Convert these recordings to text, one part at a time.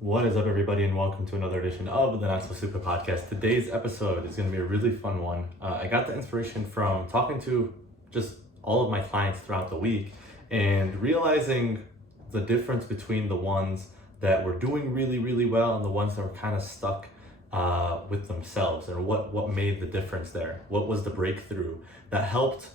What is up, everybody, and welcome to another edition of the Not So Super Podcast. Today's episode is going to be a really fun one. I got the inspiration from talking to just all of my clients throughout the week and realizing the difference between the ones that were doing really, really well and the ones that were kind of stuck with themselves, and what made the difference there. What was the breakthrough that helped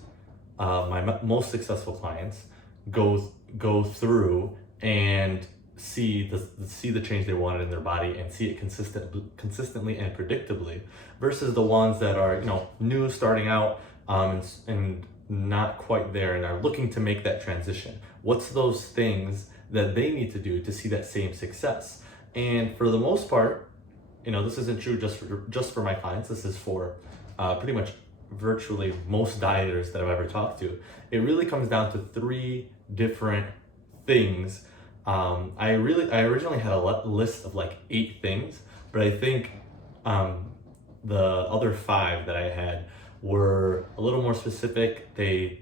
my most successful clients go through and see the change they wanted in their body and see it consistently and predictably, versus the ones that are new, starting out, and not quite there and are looking to make that transition. What's those things that they need to do to see that same success? And for the most part, this isn't true just for my clients. This is for pretty much virtually most dieters that I've ever talked to. It really comes down to three different things. I originally had a list of like 8 things, but I think the other 5 that I had were a little more specific. The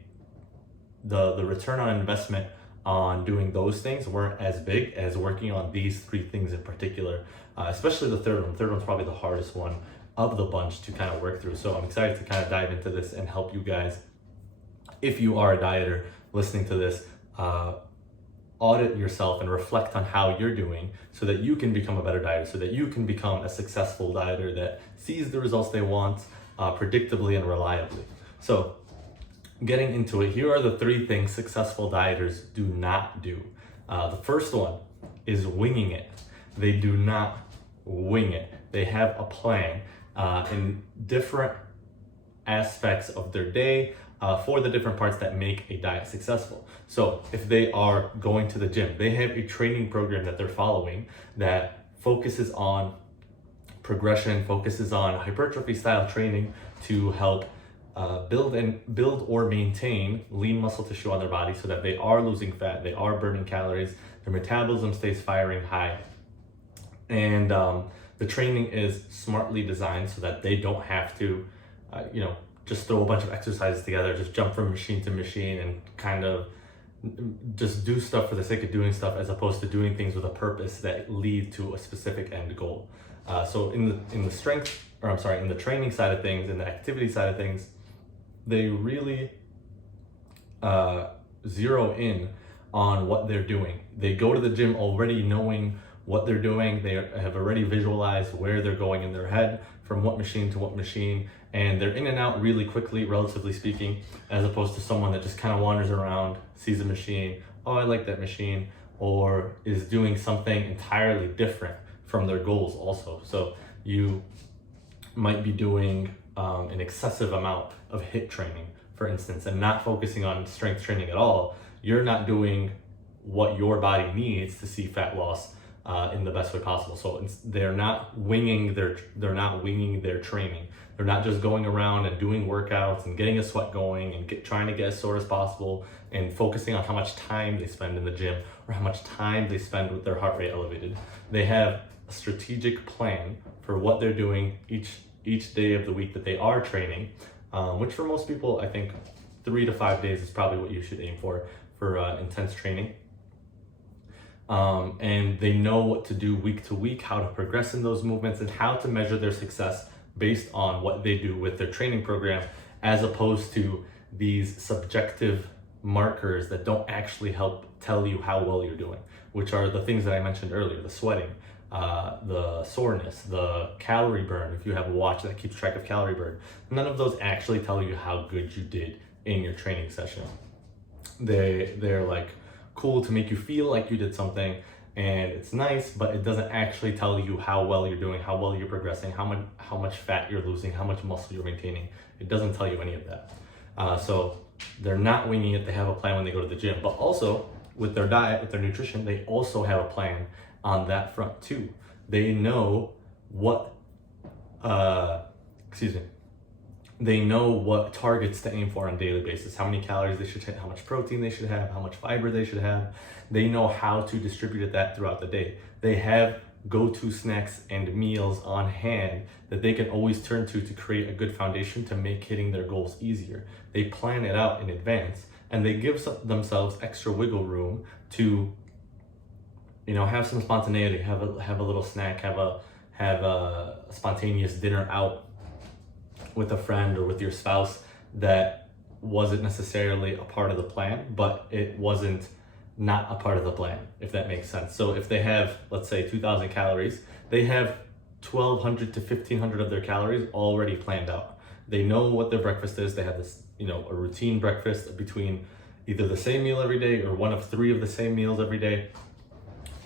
return on investment on doing those things weren't as big as working on these 3 things in particular, especially the third one. The third one's probably the hardest one of the bunch to kind of work through. So I'm excited to kind of dive into this and help you guys. If you are a dieter listening to this, audit yourself and reflect on how you're doing so that you can become a better dieter, so that you can become a successful dieter that sees the results they want predictably and reliably. So getting into it, here are the 3 things successful dieters do not do. The first one is winging it. They do not wing it. They have a plan in different aspects of their day for the different parts that make a diet successful. So if they are going to the gym, they have a training program that they're following that focuses on progression, focuses on hypertrophy style training to help build or maintain lean muscle tissue on their body so that they are losing fat, they are burning calories, their metabolism stays firing high. And the training is smartly designed so that they don't have to, just throw a bunch of exercises together, just jump from machine to machine and kind of just do stuff for the sake of doing stuff, as opposed to doing things with a purpose that lead to a specific end goal. So in the training side of things, in the activity side of things, they really zero in on what they're doing. They go to the gym already knowing what they're doing. They have already visualized where they're going in their head, from what machine to what machine, and they're in and out really quickly, relatively speaking, as opposed to someone that just kind of wanders around, sees a machine, oh, I like that machine, or is doing something entirely different from their goals also. So you might be doing an excessive amount of HIIT training, for instance, and not focusing on strength training at all. You're not doing what your body needs to see fat loss in the best way possible. So they're not winging their training. They're not just going around and doing workouts and getting a sweat going and trying to get as sore as possible and focusing on how much time they spend in the gym or how much time they spend with their heart rate elevated. They have a strategic plan for what they're doing each day of the week that they are training, which for most people, I think 3 to 5 days is probably what you should aim for intense training. And they know what to do week to week, how to progress in those movements, and how to measure their success based on what they do with their training program, as opposed to these subjective markers that don't actually help tell you how well you're doing, which are the things that I mentioned earlier: the sweating, the soreness, the calorie burn. If you have a watch that keeps track of calorie burn, none of those actually tell you how good you did in your training session. They're like cool to make you feel like you did something, and it's nice, but it doesn't actually tell you how well you're doing, how well you're progressing, how much fat you're losing, how much muscle you're maintaining. It doesn't tell you any of that. So they're not winging it. They have a plan when they go to the gym, but also with their diet, with their nutrition, they also have a plan on that front too. They know what they know what targets to aim for on a daily basis, how many calories they should hit, how much protein they should have, how much fiber they should have. They know how to distribute that throughout the day. They have go-to snacks and meals on hand that they can always turn to create a good foundation to make hitting their goals easier. They plan it out in advance, and they give themselves extra wiggle room to have some spontaneity, have a little snack, have a spontaneous dinner out with a friend or with your spouse that wasn't necessarily a part of the plan, but it wasn't not a part of the plan, if that makes sense. So if they have, let's say, 2,000 calories, they have 1,200 to 1,500 of their calories already planned out. They know what their breakfast is. They have this, a routine breakfast between either the same meal every day or one of 3 of the same meals every day.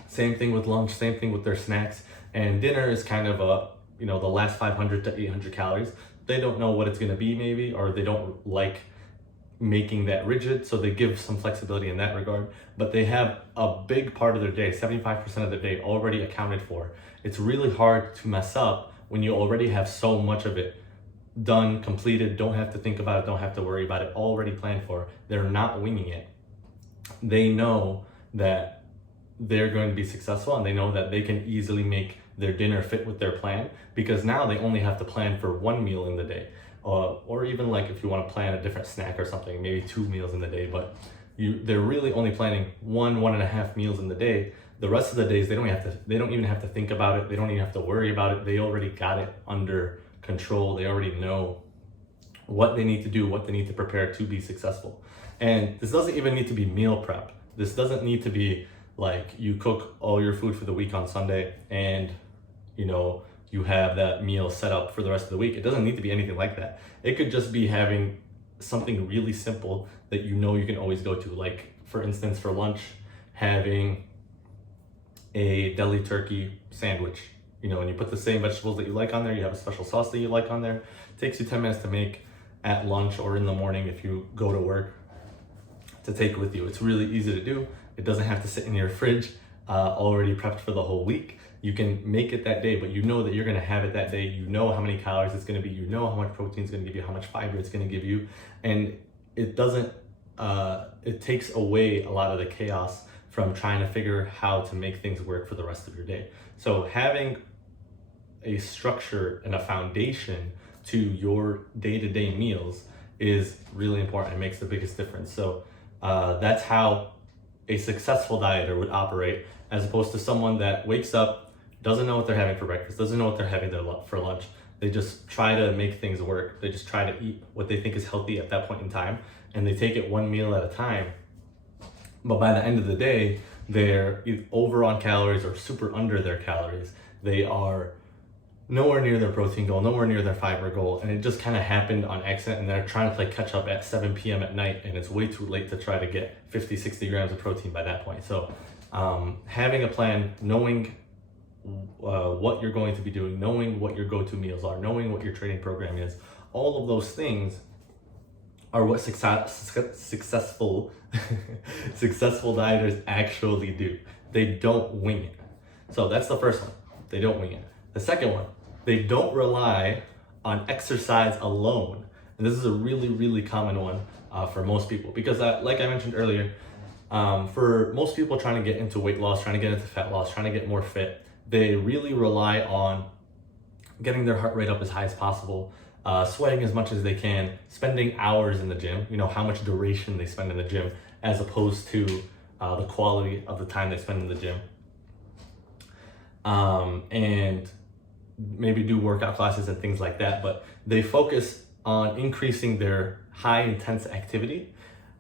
Same thing with lunch, same thing with their snacks. And dinner is kind of the last 500 to 800 calories. They don't know what it's going to be maybe, or they don't like making that rigid, so they give some flexibility in that regard, but they have a big part of their day, 75% of their day already accounted for. It's really hard to mess up when you already have so much of it done, completed, don't have to think about it, don't have to worry about it, already planned for. They're not winging it. They know that they're going to be successful, and they know that they can easily make their dinner fit with their plan, because now they only have to plan for 1 meal in the day. Or even like if you want to plan a different snack or something, maybe 2 meals in the day, but they're really only planning 1.5 meals in the day. The rest of the days, they don't even have to think about it. They don't even have to worry about it. They already got it under control. They already know what they need to do, what they need to prepare to be successful. And this doesn't even need to be meal prep. This doesn't need to be like you cook all your food for the week on Sunday and you have that meal set up for the rest of the week. It doesn't need to be anything like that. It could just be having something really simple that you can always go to. Like, for instance, for lunch, having a deli turkey sandwich, and you put the same vegetables that you like on there, you have a special sauce that you like on there. It takes you 10 minutes to make at lunch or in the morning if you go to work, to take with you. It's really easy to do. It doesn't have to sit in your fridge already prepped for the whole week. You can make it that day, but you know that you're going to have it that day. You know how many calories it's going to be. You know how much protein it's going to give you, how much fiber it's going to give you. And it doesn't, it takes away a lot of the chaos from trying to figure how to make things work for the rest of your day. So having a structure and a foundation to your day-to-day meals is really important. It makes the biggest difference. So that's how a successful dieter would operate, as opposed to someone that wakes up, doesn't know what they're having for breakfast, doesn't know what they're having for lunch. They just try to make things work. They just try to eat what they think is healthy at that point in time, and they take it 1 meal at a time. But by the end of the day, they're either over on calories or super under their calories. They are nowhere near their protein goal, nowhere near their fiber goal, and it just kind of happened on accident, and they're trying to play catch up at 7 p.m. at night, and it's way too late to try to get 50, 60 grams of protein by that point. So having a plan, knowing what you're going to be doing, knowing what your go-to meals are, knowing what your training program is, all of those things are what successful dieters actually do. They don't wing it. So that's the first one. They don't wing it. The second one, they don't rely on exercise alone. And this is a really, really common one for most people, because like I mentioned earlier, for most people trying to get into weight loss, trying to get into fat loss, trying to get more fit, they really rely on getting their heart rate up as high as possible, sweating as much as they can, spending hours in the gym, how much duration they spend in the gym, as opposed to the quality of the time they spend in the gym. And maybe do workout classes and things like that, but they focus on increasing their high intense activity.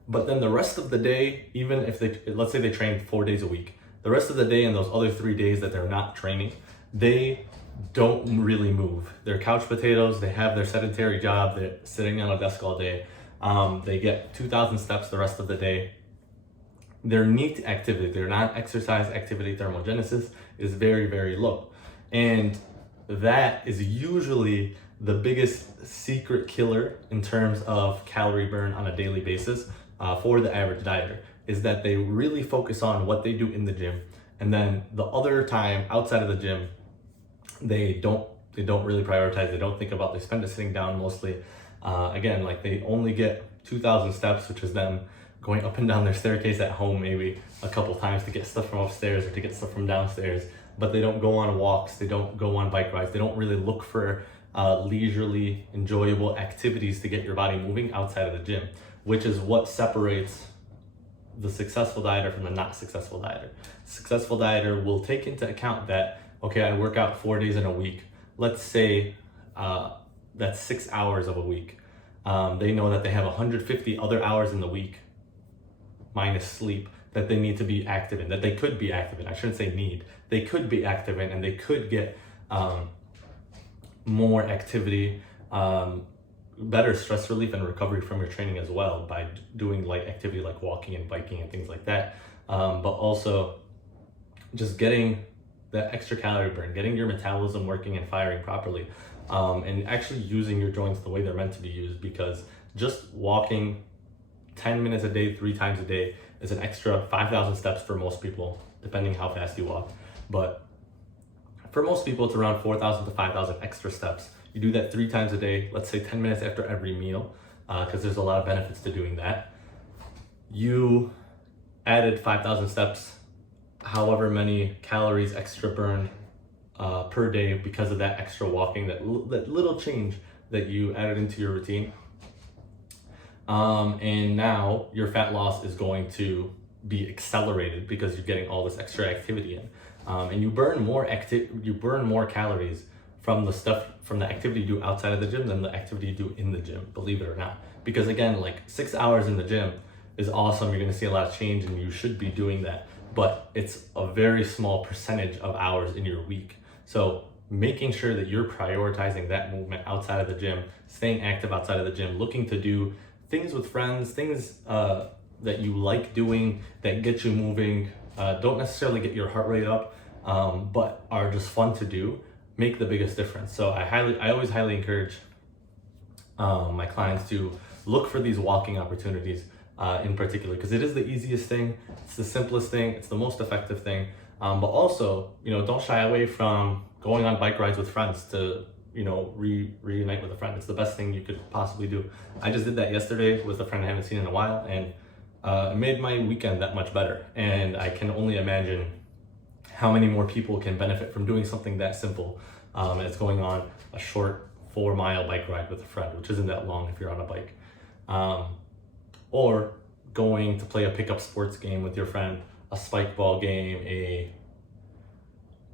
But then the rest of the day, even if let's say they train 4 days a week, the rest of the day and those other 3 days that they're not training, they don't really move. They're couch potatoes. They have their sedentary job. They're sitting on a desk all day. They get 2,000 steps the rest of the day. Their NEAT activity, their non-exercise activity thermogenesis, is very, very low. And that is usually the biggest secret killer in terms of calorie burn on a daily basis for the average dieter, is that they really focus on what they do in the gym, and then the other time outside of the gym, they don't really prioritize. They don't think about. They spend it sitting down mostly. Again, like they only get 2,000 steps, which is them going up and down their staircase at home maybe a couple times to get stuff from upstairs or to get stuff from downstairs. But they don't go on walks. They don't go on bike rides. They don't really look for leisurely, enjoyable activities to get your body moving outside of the gym, which is what separates the successful dieter from the not successful dieter. Successful dieter will take into account that, okay, I work out 4 days in a week. Let's say that's 6 hours of a week. They know that they have 150 other hours in the week, minus sleep, that they need to be active in, that they could be active in. I shouldn't say need. They could be active in, and they could get more activity, better stress relief and recovery from your training as well by doing light activity like walking and biking and things like that. But also just getting the extra calorie burn, getting your metabolism working and firing properly, and actually using your joints the way they're meant to be used, because just walking 10 minutes a day, 3 times a day is an extra 5,000 steps for most people, depending how fast you walk. But for most people, it's around 4,000 to 5,000 extra steps. You do that 3 times a day, let's say 10 minutes after every meal, because there's a lot of benefits to doing that. You added 5,000 steps, however many calories extra burned per day because of that extra walking, that little change that you added into your routine. And now your fat loss is going to be accelerated because you're getting all this extra activity in. And you burn more calories from the activity you do outside of the gym than the activity you do in the gym, believe it or not. Because again, like 6 hours in the gym is awesome. You're gonna see a lot of change and you should be doing that, but it's a very small percentage of hours in your week. So making sure that you're prioritizing that movement outside of the gym, staying active outside of the gym, looking to do things with friends, things that you like doing, that get you moving, don't necessarily get your heart rate up, but are just fun to do, make the biggest difference. So I always highly encourage my clients to look for these walking opportunities in particular, because it is the easiest thing, it's the simplest thing, it's the most effective thing. But also, don't shy away from going on bike rides with friends to, reunite with a friend. It's the best thing you could possibly do. I just did that yesterday with a friend I haven't seen in a while, and it made my weekend that much better. And I can only imagine how many more people can benefit from doing something that simple as going on a short 4-mile bike ride with a friend, which isn't that long if you're on a bike. Or going to play a pickup sports game with your friend, a spike ball game,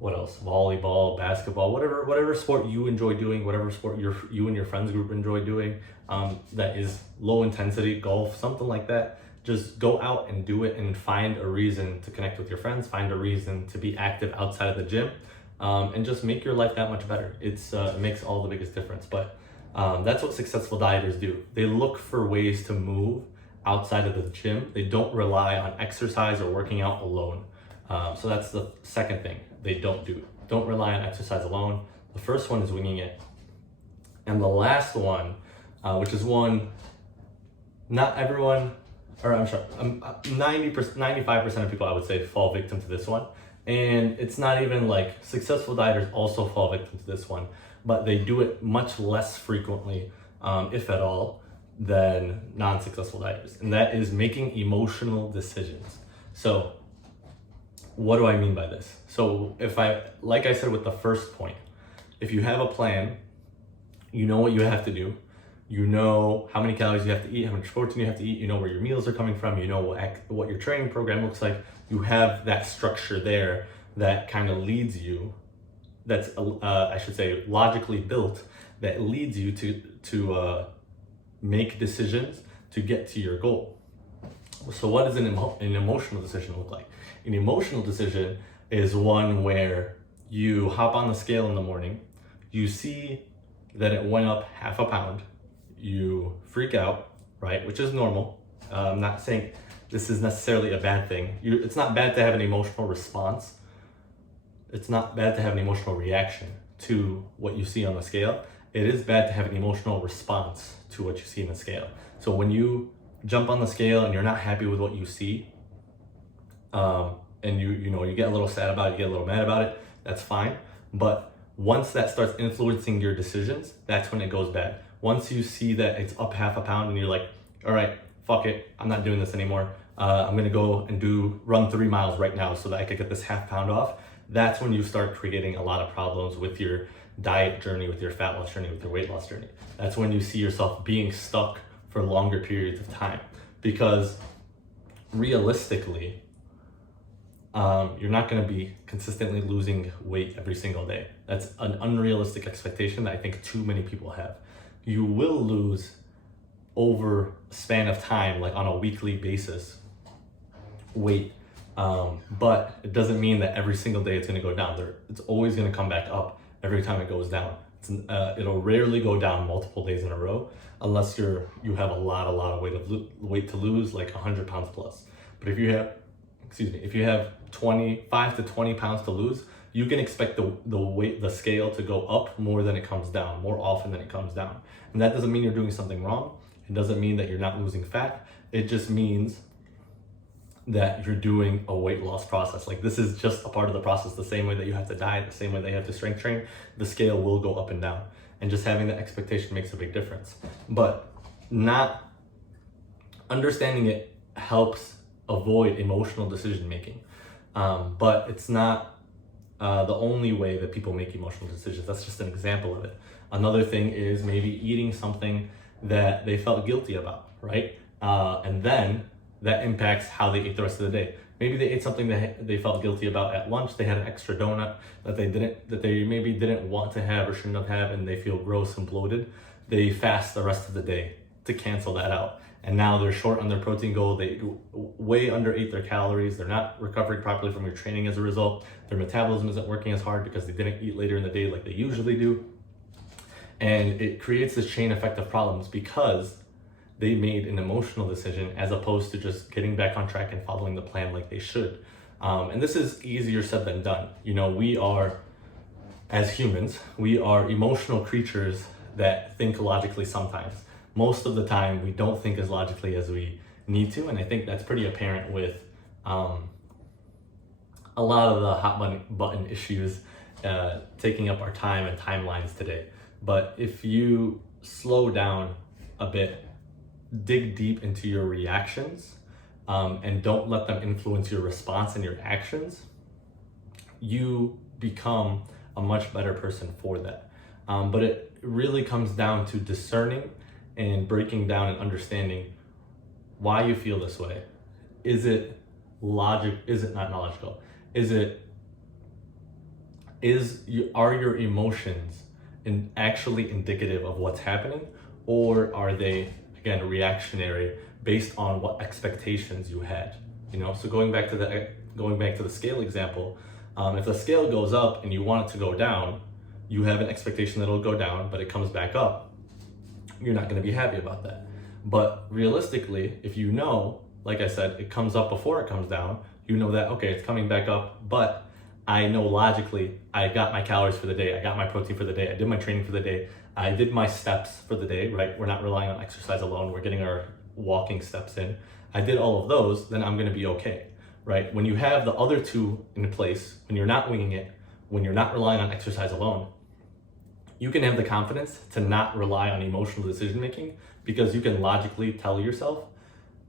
volleyball, basketball, whatever sport you enjoy doing, whatever sport you and your friends group enjoy doing, that is low intensity, golf, something like that. Just go out and do it and find a reason to connect with your friends, find a reason to be active outside of the gym, and just make your life that much better. It makes all the biggest difference. But that's what successful dieters do. They look for ways to move outside of the gym. They don't rely on exercise or working out alone. So that's the second thing they don't do. Don't rely on exercise alone. The first one is winging it. And the last one, which is one not everyone, or I'm sorry, 95% of people I would say fall victim to this one. And it's not even like successful dieters also fall victim to this one, but they do it much less frequently, if at all, than non-successful dieters. And that is making emotional decisions. So what do I mean by this? So like I said with the first point, if you have a plan, you know what you have to do, you know how many calories you have to eat, how much protein you have to eat, you know where your meals are coming from, you know what your training program looks like, you have that structure there that kind of leads you, that's, I should say, logically built, that leads you to make decisions to get to your goal. So what does an emotional decision look like? An emotional decision is one where you hop on the scale in the morning, you see that it went up 1/2 pound, you freak out, right? Which is normal. I'm not saying this is necessarily a bad thing. It's not bad to have an emotional response. It's not bad to have an emotional reaction to what you see on the scale. It is bad to have an emotional response to what you see in the scale. So when you jump on the scale and you're not happy with what you see, and you get a little sad about it, you get a little mad about it, that's fine. But once that starts influencing your decisions, that's when it goes bad. Once you see that it's up 1/2 pound and you're like, all right, fuck it, I'm not doing this anymore. I'm gonna go and run 3 miles right now so that I could get this 1/2 pound off. That's when you start creating a lot of problems with your diet journey, with your fat loss journey, with your weight loss journey. That's when you see yourself being stuck for longer periods of time. Because realistically, you're not going to be consistently losing weight every single day. That's an unrealistic expectation that I think too many people have. You will lose over a span of time, like on a weekly basis, weight, but it doesn't mean that every single day it's going to go down. It's always going to come back up every time it goes down. It'll rarely go down multiple days in a row unless you have a lot of weight to lose, like 100 pounds plus. But if you have 25 to 20 pounds to lose, you can expect the scale to go up more than it comes down, more often than it comes down. And that doesn't mean you're doing something wrong. It doesn't mean that you're not losing fat. It just means that you're doing a weight loss process. Like, this is just a part of the process. The same way that you have to diet, the same way that you have to strength train, the scale will go up and down. And just having that expectation makes a big difference. But not understanding it helps avoid emotional decision making. But it's not the only way that people make emotional decisions. That's just an example of it. Another thing is maybe eating something that they felt guilty about, right? And then that impacts how they ate the rest of the day. Maybe they ate something that they felt guilty about at lunch. They had an extra donut that they maybe didn't want to have or shouldn't have had, and they feel gross and bloated. They fast the rest of the day to cancel that out. And now they're short on their protein goal. They way underate their calories. They're not recovering properly from your training as a result. Their metabolism isn't working as hard because they didn't eat later in the day like they usually do. And it creates this chain effect of problems because they made an emotional decision as opposed to just getting back on track and following the plan like they should. And this is easier said than done. We are, as humans, we are emotional creatures that think logically sometimes. Most of the time, we don't think as logically as we need to. And I think that's pretty apparent with a lot of the hot button issues taking up our time and timelines today. But if you slow down a bit, dig deep into your reactions, and don't let them influence your response and your actions, you become a much better person for that. But it really comes down to discerning and breaking down and understanding why you feel this way. Is it logic? Is it not logical? Are your emotions actually indicative of what's happening, or are they, again, reactionary based on what expectations you had? So going back to the scale example, if the scale goes up and you want it to go down, you have an expectation that it'll go down, but it comes back up. You're not going to be happy about that. But realistically, if like I said, it comes up before it comes down, that, okay, it's coming back up, but I know logically I got my calories for the day, I got my protein for the day, I did my training for the day, I did my steps for the day, right? We're not relying on exercise alone, we're getting our walking steps in. I did all of those, then I'm going to be okay, right? When you have the other two in place, when you're not winging it, when you're not relying on exercise alone, you can have the confidence to not rely on emotional decision making because you can logically tell yourself,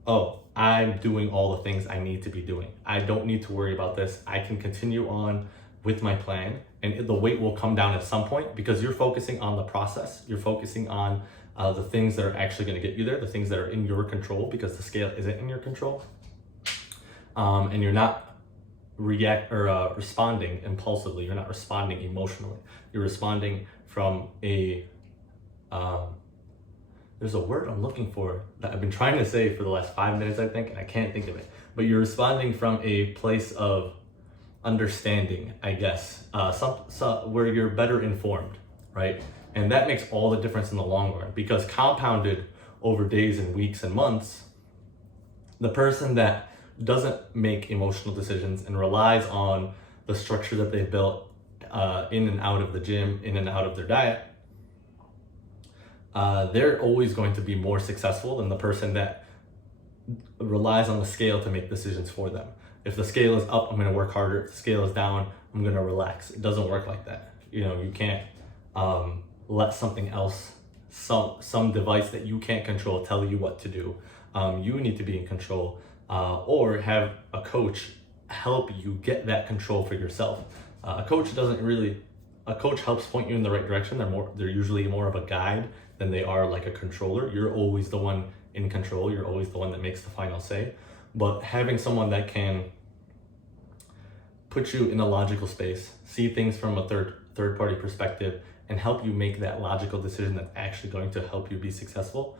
oh, I'm doing all the things I need to be doing. I don't need to worry about this. I can continue on with my plan, and the weight will come down at some point because you're focusing on the process. You're focusing on the things that are actually going to get you there, the things that are in your control, because the scale isn't in your control. And you're not responding impulsively. You're not responding emotionally. You're responding from there's a word I'm looking for that I've been trying to say for the last 5 minutes, I think, and I can't think of it. But you're responding from a place of understanding, I guess, where you're better informed, right? And that makes all the difference in the long run, because compounded over days and weeks and months, the person that doesn't make emotional decisions and relies on the structure that they've built in and out of the gym, in and out of their diet, they're always going to be more successful than the person that relies on the scale to make decisions for them. If the scale is up, I'm going to work harder. If the scale is down, I'm going to relax. It doesn't work like that. You can't let something else, some device that you can't control, tell you what to do. You need to be in control, or have a coach help you get that control for yourself. A coach helps point you in the right direction. They're usually more of a guide than they are like a controller. You're always the one in control. You're always the one that makes the final say. but having someone that can put you in a logical space, see things from a third party perspective, and help you make that logical decision that's actually going to help you be successful,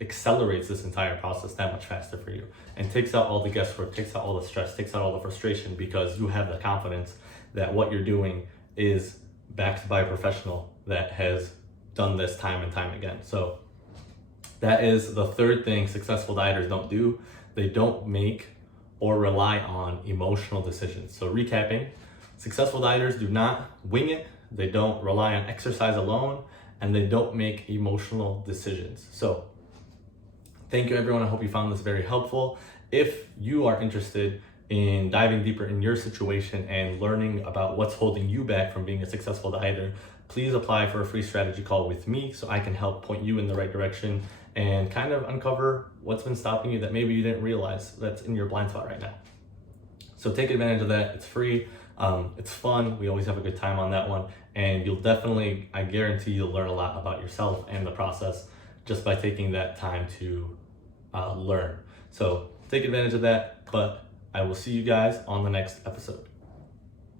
accelerates this entire process that much faster for you, and takes out all the guesswork, takes out all the stress, takes out all the frustration, because you have the confidence that what you're doing is backed by a professional that has done this time and time again. So that is the third thing successful dieters don't do. They don't make or rely on emotional decisions. So recapping, successful dieters do not wing it, they don't rely on exercise alone, and they don't make emotional decisions. So thank you everyone, I hope you found this very helpful. If you are interested in diving deeper in your situation and learning about what's holding you back from being a successful dieter, please apply for a free strategy call with me so I can help point you in the right direction and kind of uncover what's been stopping you that maybe you didn't realize that's in your blind spot right now. So take advantage of that. It's free, it's fun, we always have a good time on that one, and you'll definitely, I guarantee you'll learn a lot about yourself and the process just by taking that time to learn. So take advantage of that, but I will see you guys on the next episode.